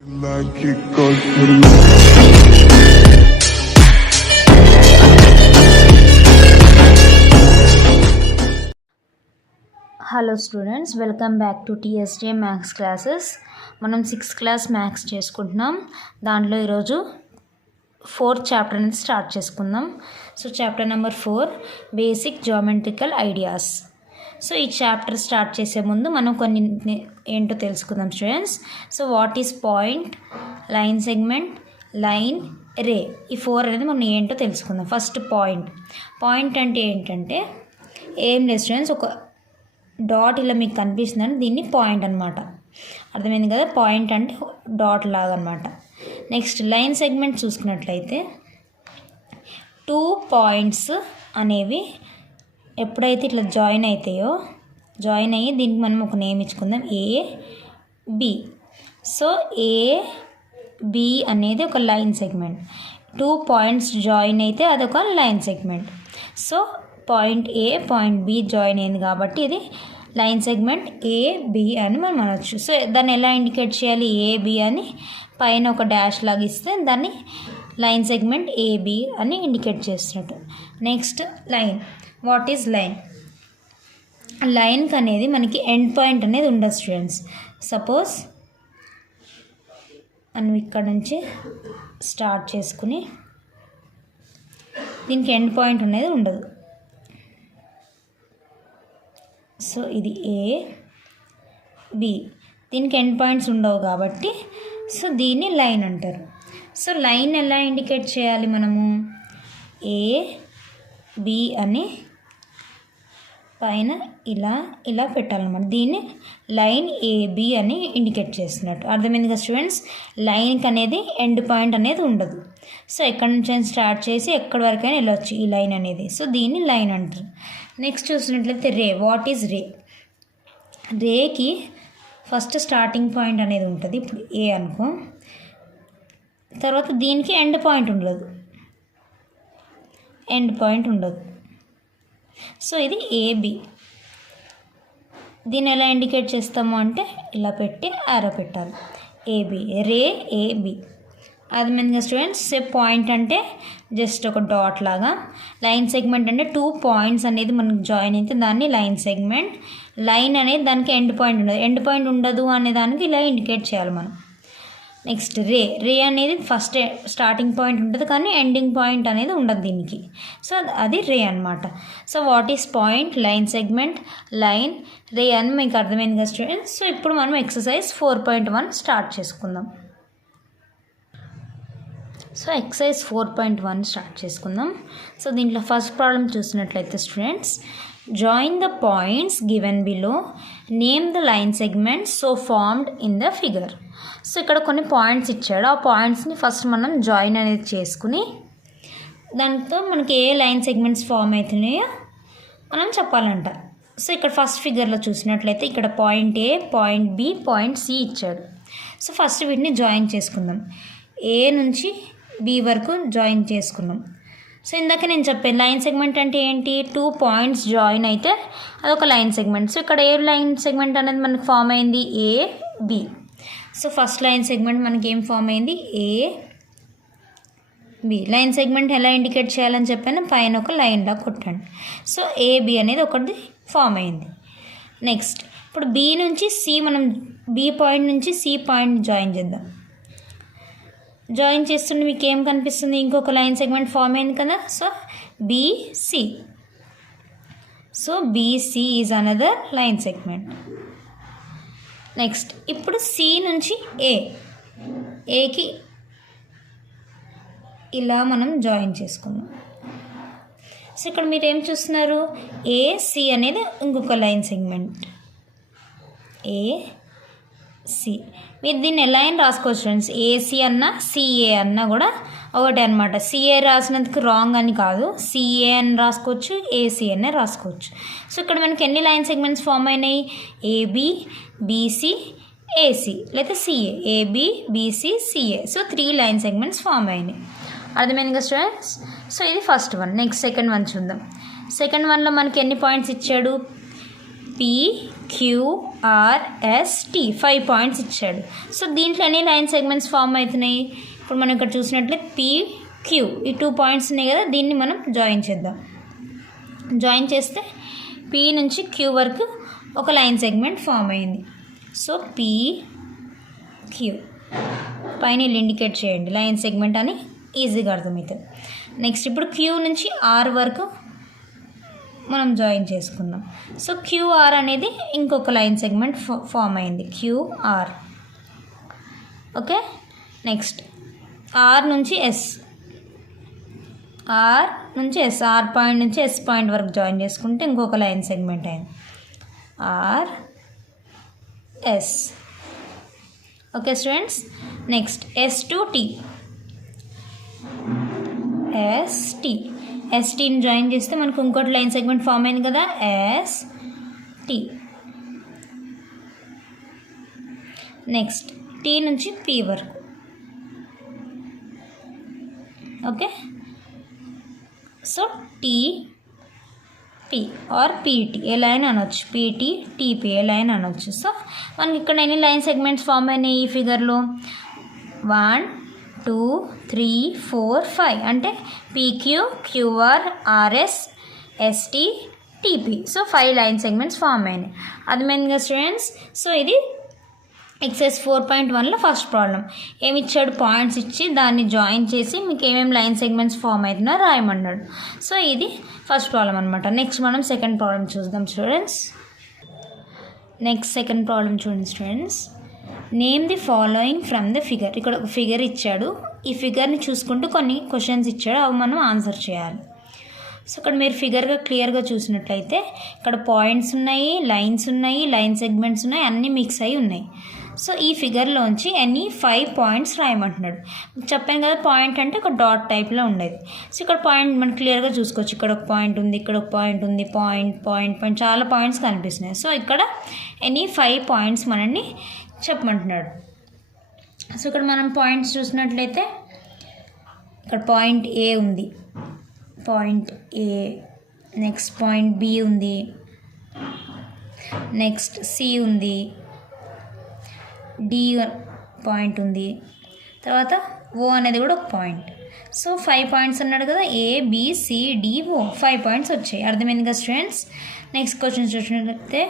Like it goes to the hello students, welcome back to TSJ maths classes. మనం 6th class maths చేసుకుంటున్నాం. దాంట్లో ఈరోజు 4th chapter అనేది start చేసుకుందాం. So chapter number 4, basic geometrical ideas. So ఈ chapter start చేసే ముందు మనం కొన్ని ఏంటో తెలుసుకుందాం students. So what is point, line segment, line, ray, ఈ 4 అనేది మనం ఏంటో తెలుసుకుందాం. ఫస్ట్ పాయింట్ అంటే ఏంటంటే ఏం లేదు స్టూడెంట్స్, ఒక డాట్ ఇలా మీకు కనిపిస్తుందని దీన్ని పాయింట్ అనమాట. అర్థమైంది కదా, పాయింట్ అంటే డాట్ లాగా అనమాట. నెక్స్ట్ లైన్ సెగ్మెంట్ చూసుకున్నట్లయితే 2 పాయింట్స్ అనేవి ఎప్పుడైతే ఇట్లా జాయిన్ అయ్యి దీనికి మనం ఒక నేమ్ ఇచ్చుకుందాం, A B. So A B అనేది ఒక లైన్ సెగ్మెంట్. 2 పాయింట్స్ జాయిన్ అయితే అదొక line segment. So point A point B join అయింది కాబట్టి ఇది లైన్ సెగ్మెంట్ ఏబి అని మనం అనొచ్చు. సో దాన్ని ఎలా ఇండికేట్ చేయాలి, ఏబి అని పైన ఒక డాష్ లాగా ఇస్తే దాన్ని లైన్ సెగ్మెంట్ ఏబి అని ఇండికేట్ చేస్తున్నట్టు. Next line. What is line? లైన్కి అనేది మనకి ఎండ్ పాయింట్ అనేది ఉండదు స్టూడెంట్స్. సపోజ్ మనం ఇక్కడ నుంచి స్టార్ట్ చేసుకుని దీనికి ఎండ్ పాయింట్ అనేది ఉండదు. సో ఇది ఏ బి, దీనికి ఎండ్ పాయింట్స్ ఉండవు కాబట్టి సో దీన్ని లైన్ అంటారు. సో లైన్ ఎలా ఇండికేట్ చేయాలి మనము, ఏ బి అని పైన ఇలా పెట్టాలన్నమాట. దీన్ని లైన్ ఏబి అని ఇండికేట్ చేస్తున్నట్టు. అర్థమైంది కదా స్టూడెంట్స్, లైన్కి అనేది ఎండ్ పాయింట్ అనేది ఉండదు. సో ఎక్కడి నుంచి స్టార్ట్ చేసి ఎక్కడి వరకైనా వెళ్ళొచ్చు ఈ లైన్ అనేది. సో దీన్ని లైన్ అంటారు. నెక్స్ట్ చూసినట్లయితే రే. What is ray? రేకి ఫస్ట్ స్టార్టింగ్ పాయింట్ అనేది ఉంటుంది. ఇప్పుడు ఏ అనుకో, తర్వాత దీనికి ఎండ్ పాయింట్ ఉండదు. సో ఇది ఏబి. దీన్ని ఎలా ఇండికేట్ చేస్తాము అంటే ఇలా పెట్టి ఆరో పెట్టాలి, ఏబి, రే ఏబి. అది మీన్గా స్టూడెంట్స్, పాయింట్ అంటే జస్ట్ ఒక డాట్ లాగా, లైన్ సెగ్మెంట్ అంటే 2 పాయింట్స్ అనేది మనకు జాయిన్ అయితే దాన్ని లైన్ సెగ్మెంట్. లైన్ అనేది దానికి ఎండ్ పాయింట్ ఉండదు అనే దానికి ఇలా ఇండికేట్ చేయాలి మనం. నెక్స్ట్ రే అనేది ఫస్ట్ స్టార్టింగ్ పాయింట్ ఉంటుంది కానీ ఎండింగ్ పాయింట్ అనేది ఉండదు దీనికి. సో అది రే అనమాట. So what is point, line segment, line, ray అని మీకు అర్థమైంది కదా స్టూడెంట్స్. సో ఇప్పుడు మనం ఎక్సర్సైజ్ 4.1 స్టార్ట్ చేసుకుందాం. సో ఎక్సర్సైజ్ 4.1 స్టార్ట్ చేసుకుందాం. సో దీంట్లో ఫస్ట్ ప్రాబ్లం చూసినట్లయితే students, join the points given below, name the line segments so formed in the figure. So ఇక్కడ కొన్ని పాయింట్స్ ఇచ్చాడు. ఆ పాయింట్స్ని ఫస్ట్ మనం జాయిన్ అనేది చేసుకుని దాంతో మనకి ఏ లైన్ సెగ్మెంట్స్ ఫామ్ అవుతున్నాయో మనం చెప్పాలంట. సో ఇక్కడ ఫస్ట్ ఫిగర్లో చూసినట్లయితే ఇక్కడ point A, point B, point C ఇచ్చాడు. సో ఫస్ట్ వీటిని జాయిన్ చేసుకుందాం. ఏ నుంచి బి వరకు జాయిన్ చేసుకున్నాం. సో ఇందాక నేను చెప్పాను లైన్ సెగ్మెంట్ అంటే ఏంటి, 2 పాయింట్స్ జాయిన్ అయితే అదొక లైన్ సెగ్మెంట్. సో ఇక్కడ ఏ లైన్ సెగ్మెంట్ అనేది మనకు ఫామ్ అయింది, A B. So first line segment మనకి ఏం ఫామ్ అయింది, ఏ బి. లైన్ సెగ్మెంట్ ఎలా ఇండికేట్ చేయాలని చెప్పాను, పైన ఒక లైన్ లా కొట్టండి. సో ఏబి అనేది ఒకటి ఫామ్ అయింది. నెక్స్ట్ ఇప్పుడు బి నుంచి సి, మనం బి పాయింట్ నుంచి సి పాయింట్ జాయిన్ చేద్దాం. జాయిన్ చేస్తుంటే మీకు ఏం కనిపిస్తుంది, ఇంకొక లైన్ సెగ్మెంట్ ఫామ్ అయింది కదా. So B C. So B C is another line segment. Next ఇప్పుడు సి నుంచి ఏకి ఇలా మనం జాయిన్ చేసుకుందాం. సో ఇక్కడ మీరు ఏం చూస్తున్నారు, ఏసి అనేది ఇంకొక లైన్ సెగ్మెంట్, ఏసి. మీరు దీన్ని ఎలా అయినా రాసుకోవచ్చు ఫ్రెండ్స్, ఏసీ అన్నా సిఏ అన్నా కూడా ఒకటే అనమాట. సిఏ రాసినందుకు రాంగ్ అని కాదు, సిఏ అని రాసుకోవచ్చు, ఏసీ అనే రాసుకోవచ్చు. సో ఇక్కడ మనకి ఎన్ని లైన్ సెగ్మెంట్స్ ఫామ్ అయినాయి, ఏబి, బీసీ, ఏసీ, లేదా C A, A B, B C, C A. So 3 line segments form అయినాయి. అర్థమైంది కదా స్టూడెంట్స్. సో ఇది first one. Next second one చూద్దాం. సెకండ్ వన్లో మనకి ఎన్ని పాయింట్స్ ఇచ్చాడు, పి, QRST 5 పాయింట్స్ ఇచ్చాడు. సో దీంట్లో ఎన్ని లైన్ సెగ్మెంట్స్ ఫామ్ అవుతున్నాయి? ఇప్పుడు మనం ఇక్కడ చూసినట్లే PQ ఈ 2 పాయింట్స్ ఉన్నాయి కదా, దీన్ని మనం జాయిన్ చేద్దాం. జాయిన్ చేస్తే P నుంచి Q వరకు ఒక లైన్ సెగ్మెంట్ ఫామ్ అయింది. సో PQ పైన ఇండికేట్ చేయండి లైన్ సెగ్మెంట్ అని ఈజీగా అర్థమవుతుంది. నెక్స్ట్ ఇప్పుడు Q నుంచి R వరకు మనం జాయిన్ చేసుకుందాం. సో QR అనేది ఇంకొక లైన్ సెగ్మెంట్ ఫామ్ అయింది, QR. ఓకే, నెక్స్ట్ R నుంచి S, R నుంచి S, R పాయింట్ నుంచి S పాయింట్ వరకు జాయిన్ చేసుకుంటే ఇంకొక లైన్ సెగ్మెంట్ అయింది, RS. Okay students, next S to T, STని జాయిన్ చేస్తే మనకు ఇంకోటి లైన్ సెగ్మెంట్ ఫామ్ అయింది కదా, ST. నెక్స్ట్ T నుంచి P వరకు. Okay, so TP or PT ఎలా అయినా అనొచ్చు, PT, TP ఎలా అయినా అనొచ్చు. సో మనకి ఇక్కడ ఎన్ని లైన్ సెగ్మెంట్స్ ఫామ్ అయినాయి ఈ ఫిగర్లో? 1 2 3 4 5 అంటే PQ, QR, RS, ST, TP. So 5 line segments form అయినాయి. అర్థమైంది కదా స్టూడెంట్స్? సో ఇది ఎక్సైజ్ 4.1లో ఫస్ట్ ప్రాబ్లం. ఏమి ఇచ్చాడు? పాయింట్స్ ఇచ్చి దాన్ని జాయిన్ చేసి మీకు ఏమేమి లైన్ సెగ్మెంట్స్ ఫామ్ అవుతున్నా రాయమన్నాడు. సో ఇది ఫస్ట్ ప్రాబ్లం అనమాట. నెక్స్ట్ మనం సెకండ్ ప్రాబ్లం చూద్దాం స్టూడెంట్స్. నెక్స్ట్ సెకండ్ ప్రాబ్లం చూడండి students. Name the following from the figure. ఇక్కడ ఒక ఫిగర్ ఇచ్చాడు, ఈ ఫిగర్ని చూసుకుంటూ కొన్ని క్వశ్చన్స్ ఇచ్చాడు, అవి మనం ఆన్సర్ చేయాలి. సో ఇక్కడ మీరు ఫిగర్గా క్లియర్గా చూసినట్లయితే ఇక్కడ పాయింట్స్ ఉన్నాయి, లైన్స్ ఉన్నాయి, లైన్ సెగ్మెంట్స్ ఉన్నాయి, అన్నీ మిక్స్ అయి ఉన్నాయి. సో ఈ ఫిగర్లోంచి ఎనీ 5 పాయింట్స్ రాయమంటున్నాడు. చెప్పాను కదా పాయింట్ అంటే ఒక డాట్ టైప్లో ఉండేది. సో ఇక్కడ పాయింట్ మనం క్లియర్గా చూసుకోవచ్చు, ఇక్కడ ఒక పాయింట్ ఉంది, ఇక్కడ ఒక పాయింట్ ఉంది, పాయింట్ చాలా పాయింట్స్ కనిపిస్తున్నాయి. సో ఇక్కడ ఎనీ 5 పాయింట్స్ మనల్ని చెప్పమంటున్నాడు. సో ఇక్కడ మనం పాయింట్స్ చూసినట్లయితే ఇక్కడ పాయింట్ ఏ ఉంది, పాయింట్ ఏ, నెక్స్ట్ పాయింట్ బి ఉంది, నెక్స్ట్ సి ఉంది, డి పాయింట్ ఉంది, తర్వాత ఓ అనేది కూడా ఒక పాయింట్. సో 5 పాయింట్స్ అన్నాడు కదా, ABCDO 5 పాయింట్స్ వచ్చాయి. అర్థమైంది కదా స్టూడెంట్స్? నెక్స్ట్ క్వశ్చన్ చూసినట్లయితే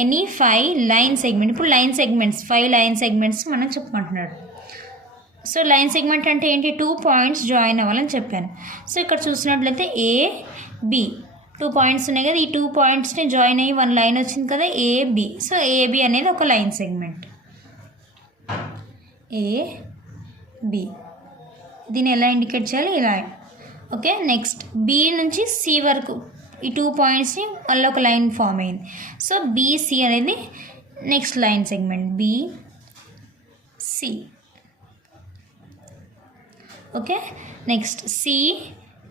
ఎనీ 5 లైన్ సెగ్మెంట్. ఇప్పుడు లైన్ సెగ్మెంట్స్ 5 లైన్ సెగ్మెంట్స్ మనం చెప్పమంటున్నాడు. సో లైన్ సెగ్మెంట్ అంటే ఏంటి? 2 పాయింట్స్ జాయిన్ అవ్వాలని చెప్పాను. సో ఇక్కడ చూసినట్లయితే AB 2 పాయింట్స్ ఉన్నాయి కదా, ఈ 2 పాయింట్స్ని జాయిన్ అయ్యి 1 లైన్ వచ్చింది కదా, AB. సో AB అనేది ఒక లైన్ సెగ్మెంట్, AB. దీన్ని ఎలా ఇండికేట్ చేయాలి? ఇలా. ఓకే, నెక్స్ట్ B నుంచి C వరకు ఈ 2 పాయింట్స్ని మళ్ళీ ఒక లైన్ ఫామ్ అయింది. సో BC అనేది next line segment, BC. Okay, next C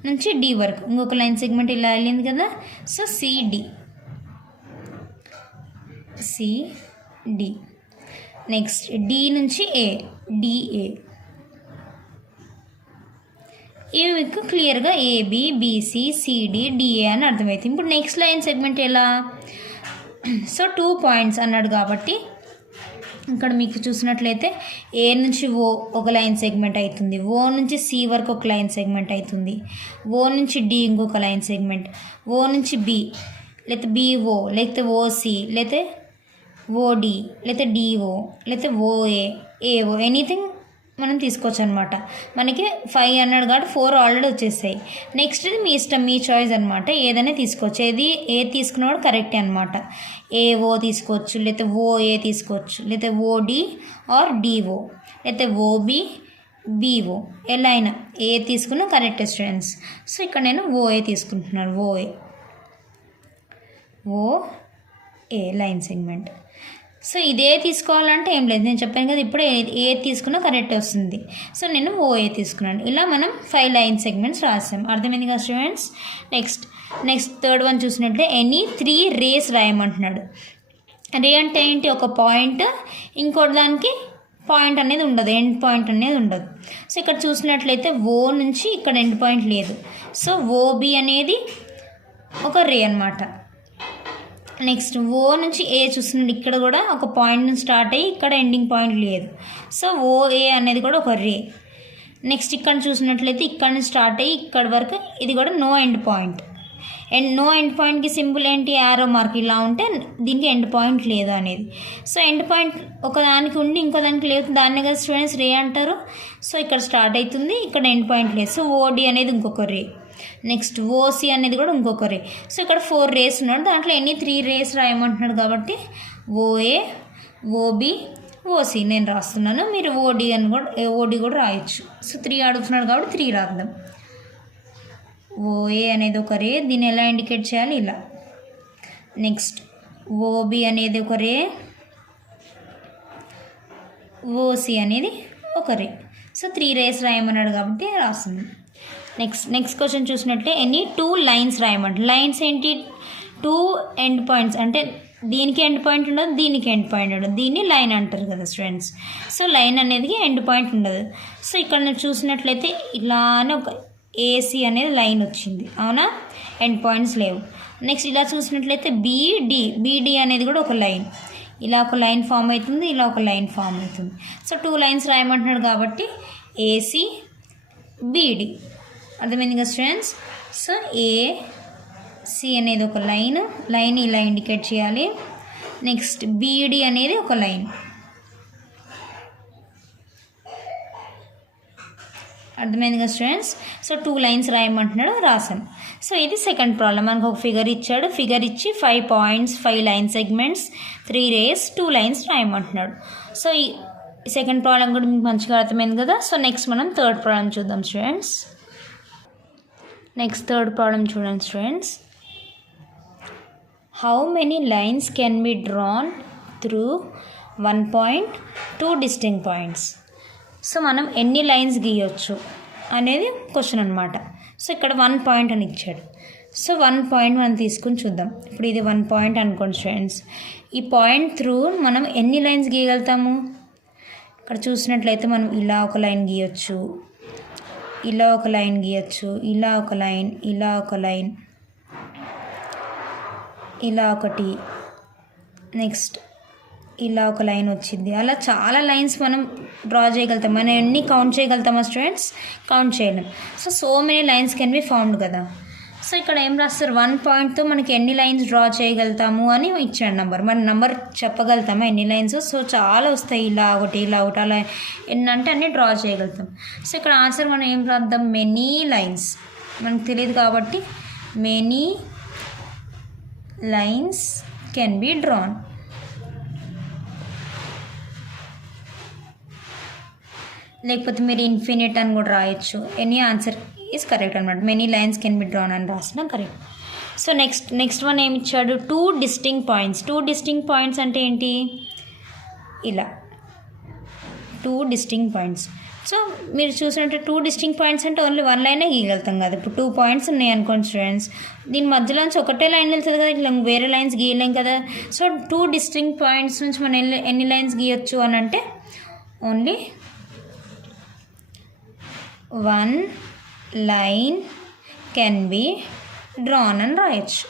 నుంచి D వరకు ఇంకొక లైన్ సెగ్మెంట్ ఇలా వెళ్ళింది కదా, సో CD. నెక్స్ట్ D నుంచి A, DA. ఇవి మీకు క్లియర్గా AB, BC, CD, DA అని అర్థమవుతుంది. ఇప్పుడు నెక్స్ట్ లైన్ సెగ్మెంట్ ఎలా? సో 2 పాయింట్స్ అన్నాడు కాబట్టి ఇక్కడ మీకు చూసినట్లయితే ఏ నుంచి ఓ ఒక లైన్ సెగ్మెంట్ అవుతుంది, ఓ నుంచి సి వరకు ఒక లైన్ సెగ్మెంట్ అవుతుంది, ఓ నుంచి డి ఇంకొక లైన్ సెగ్మెంట్, ఓ నుంచి బి, లేకపోతే బిఓ, లేకపోతే ఓసి, లేకపోతే ఓడి, లేకపోతే డిఓ, లేకపోతే ఓఏ, ఏఓ, ఎనీథింగ్ మనం తీసుకోవచ్చు అనమాట. మనకి 5 అన్నాడు కాబట్టి 4 ఆల్రెడీ వచ్చేసాయి. నెక్స్ట్ ఇది మీ ఇష్టం, మీ చాయిస్ అనమాట, ఏదైనా తీసుకోవచ్చు. ఏది తీసుకున్నవాడు కరెక్టే అనమాట. ఏఓ తీసుకోవచ్చు, లేకపోతే ఓఏ తీసుకోవచ్చు, లేకపోతే ఓడి ఆర్ డిఓ, లేకపోతే ఓబి, బిఓ, ఎలా అయినా ఏ తీసుకున్నా కరెక్టే స్టూడెంట్స్. సో ఇక్కడ నేను ఓఏ తీసుకుంటున్నాను, ఓఏ లైన్ సెగ్మెంట్. సో ఇదే తీసుకోవాలంటే ఏం లేదు, నేను చెప్పాను కదా ఇప్పుడు ఏ తీసుకున్నా కరెక్ట్ వస్తుంది. సో నేను ఓఏ తీసుకున్నాను. ఇలా మనం 5 లైన్ సెగ్మెంట్స్ రాసాం. అర్థమైంది కదా స్టూడెంట్స్? నెక్స్ట్ థర్డ్ వన్ చూసినట్లే ఎనీ 3 రేస్ రాయమంటున్నాడు. రే అంటే ఏంటి? ఒక పాయింట్, ఇంకోటి దానికి పాయింట్ అనేది ఉండదు, ఎండ్ పాయింట్ అనేది ఉండదు. సో ఇక్కడ చూసినట్లయితే ఓ నుంచి ఇక్కడ ఎండ్ పాయింట్ లేదు. సో ఓబి అనేది ఒక రే అనమాట. నెక్స్ట్ ఓ నుంచి ఏ చూస్తున్నాడు, ఇక్కడ కూడా ఒక పాయింట్ నుంచి స్టార్ట్ అయ్యి ఇక్కడ ఎండింగ్ పాయింట్ లేదు. సో ఓఏ అనేది కూడా ఒక రే. నెక్స్ట్ ఇక్కడ చూసినట్లయితే ఇక్కడ నుంచి స్టార్ట్ అయ్యి ఇక్కడ వరకు ఇది కూడా no end point. And no end పాయింట్కి సింపుల్ ఏంటి, యారో మార్క్ ఇలా ఉంటే దీనికి ఎండ్ పాయింట్ లేదు అనేది. సో ఎండ్ పాయింట్ ఒకదానికి ఉండి ఇంకో దానికి లేదు, దాన్నే కదా స్టూడెంట్స్ రే అంటారు. సో ఇక్కడ స్టార్ట్ అవుతుంది, ఇక్కడ ఎండ్ పాయింట్ లేదు. సో ఓడి అనేది ఇంకొక రే. నెక్స్ట్ ఓసి అనేది కూడా ఇంకొక రే. సో ఇక్కడ 4 రేస్ ఉన్నాడు, దాంట్లో ఎన్ని 3 రేస్ రాయమంటున్నాడు కాబట్టి ఓఏ, ఓబి, ఓసి నేను రాస్తున్నాను. మీరు ఓడి కూడా రాయొచ్చు. సో 3 అడుగుతున్నాడు కాబట్టి 3 రాద్దాం. ఓఏ అనేది ఒక రే, దీన్ని ఎలా ఇండికేట్ చేయాలి, ఇలా. నెక్స్ట్ ఓబి అనేది ఒక రే, ఓసి అనేది ఒక రే. సో 3 రేస్ రాయమన్నాడు కాబట్టి రాస్తుంది. నెక్స్ట్ క్వశ్చన్ చూసినట్లే ఎనీ 2 లైన్స్ రాయమంట. లైన్స్ ఏంటి, 2 ఎండ్ పాయింట్స్, అంటే దీనికి ఎండ్ పాయింట్ ఉండదు, దీనికి ఎండ్ పాయింట్ ఉండదు, దీన్ని లైన్ అంటారు కదా స్టూడెంట్స్. సో లైన్ అనేది ఎండ్ పాయింట్ ఉండదు. సో ఇక్కడ నేను చూసినట్లయితే ఇలానే ఒక ఏసీ అనేది లైన్ వచ్చింది, అవునా, ఎండ్ పాయింట్స్ లేవు. నెక్స్ట్ ఇలా చూసినట్లయితే బీడి అనేది కూడా ఒక లైన్, ఇలా ఒక లైన్ ఫామ్ అవుతుంది, ఇలా ఒక లైన్ ఫామ్ అవుతుంది. సో 2 లైన్స్ రాయమంటున్నాడు కాబట్టి ఏసీ బీడి. అర్థమైంది కదా స్టూడెంట్స్. సో ఏసీ అనేది ఒక లైన్ ఇలా ఇండికేట్ చేయాలి. నెక్స్ట్ బీడి అనేది ఒక లైన్. అర్థమైంది కదా స్టూడెంట్స్. సో 2 లైన్స్ రాయమంటున్నాడు, రాసాను. సో ఇది సెకండ్ ప్రాబ్లం. మనకు ఒక ఫిగర్ ఇచ్చాడు, ఫిగర్ ఇచ్చి 5 points, 5 line segments, 3 rays, 2 lines రాయమంటున్నాడు. సో ఈ సెకండ్ ప్రాబ్లం కూడా మీకు మంచిగా అర్థమైంది కదా. సో నెక్స్ట్ మనం థర్డ్ ప్రాబ్లం చూద్దాం స్టూడెంట్స్. నెక్స్ట్ థర్డ్ ప్రాబ్లం చూడండి students. How many lines can be drawn through 1 point 2 distinct points. So మనం ఎన్ని లైన్స్ గీయొచ్చు అనేది క్వశ్చన్ అనమాట. సో ఇక్కడ 1 పాయింట్ అని ఇచ్చాడు. సో 1 పాయింట్ మనం తీసుకుని చూద్దాం. ఇప్పుడు ఇది 1 పాయింట్ అనుకోండి స్టూడెంట్స్. ఈ పాయింట్ త్రూ మనం ఎన్ని లైన్స్ గీయగలుగుతాము, ఇక్కడ చూసినట్లయితే మనం ఇలా ఒక లైన్ గీయొచ్చు, ఇలా ఒక లైన్ గీయచ్చు, ఇలా ఒక లైన్, ఇలా ఒక లైన్, ఇలా ఒకటి, నెక్స్ట్ ఇలా ఒక లైన్ వచ్చింది. అలా చాలా లైన్స్ మనం డ్రా చేయగలుగుతాం. మనం ఎన్ని కౌంట్ చేయగలుగుతామా స్టూడెంట్స్, కౌంట్ చేయలేం. So many lines can be found కదా. సో ఇక్కడ ఏం రాస్తారు, 1 పాయింట్తో మనకి ఎన్ని లైన్స్ డ్రా చేయగలుగుతాము అని ఇచ్చాడు నెంబర్. మన నెంబర్ చెప్పగలుగుతామా ఎన్ని లైన్స్. సో చాలా వస్తాయి, ఇలా ఒకటి అలా ఎన్ని అంటే అన్నీ డ్రా చేయగలుగుతాం. సో ఇక్కడ ఆన్సర్ మనం ఏం రాద్దాం, మెనీ లైన్స్. మనకు తెలియదు కాబట్టి many lines can be drawn. లేకపోతే మీరు ఇన్ఫినిట్ అని కూడా రాయొచ్చు. ఎనీ ఆన్సర్ ఈజ్ కరెక్ట్ అనమాట. Many lines can be drawn అని రాసిన కరెక్ట్. సో నెక్స్ట్ వన్ ఏమి ఇచ్చాడు, 2 డిస్టింక్ట్ పాయింట్స్. 2 డిస్టింక్ట్ పాయింట్స్ అంటే ఏంటి, ఇలా 2 డిస్టింక్ట్ పాయింట్స్. సో మీరు చూసినట్టు 2 డిస్టింక్ట్ పాయింట్స్ అంటే ఓన్లీ 1 లైనే గీయగలుగుతాం కదా. ఇప్పుడు 2 పాయింట్స్ ఉన్నాయి అనుకోండి స్టూడెంట్స్, దీని మధ్యలో నుంచి ఒకటే లైన్ వెళ్తుంది కదా, ఇట్లా వేరే లైన్స్ గీయలేం కదా. సో 2 డిస్టింక్ట్ పాయింట్స్ నుంచి మనం ఎన్ని లైన్స్ గీయొచ్చు అని అంటే only 1 line can be drawn అని రాయొచ్చు.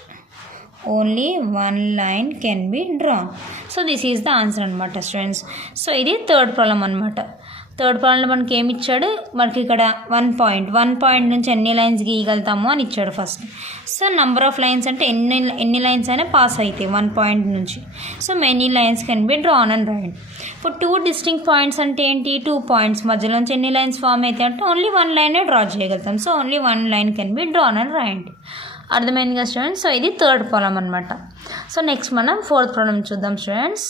Only 1 line can be drawn. So this is the answer అనమాట స్టూడెంట్స్. సో ఇది థర్డ్ ప్రాబ్లం అనమాట. థర్డ్ ప్రాబ్లంలో మనకి ఏమి ఇచ్చాడు, మనకి ఇక్కడ 1 పాయింట్ నుంచి ఎన్ని లైన్స్ గీయగలుగుతాము అని ఇచ్చాడు first. So number of lines అంటే ఎన్ని లైన్స్ అయినా పాస్ అవుతాయి 1 పాయింట్ నుంచి. So many lines can be drawn అని రాయండి. ఇప్పుడు 2 డిస్టింక్ట్ పాయింట్స్ అంటే ఏంటి, 2 పాయింట్స్ మధ్యలో నుంచి ఎన్ని లైన్స్ ఫామ్ అవుతాయి అంటే ఓన్లీ 1 లైనే డ్రా చేయగలుగుతాం. So only 1 line can be drawn అని రాయండి. అర్థమైంది కదా స్టూడెంట్స్. సో ఇది థర్డ్ ప్రాబ్లం అనమాట. సో నెక్స్ట్ మనం ఫోర్త్ ప్రాబ్లం చూద్దాం స్టూడెంట్స్.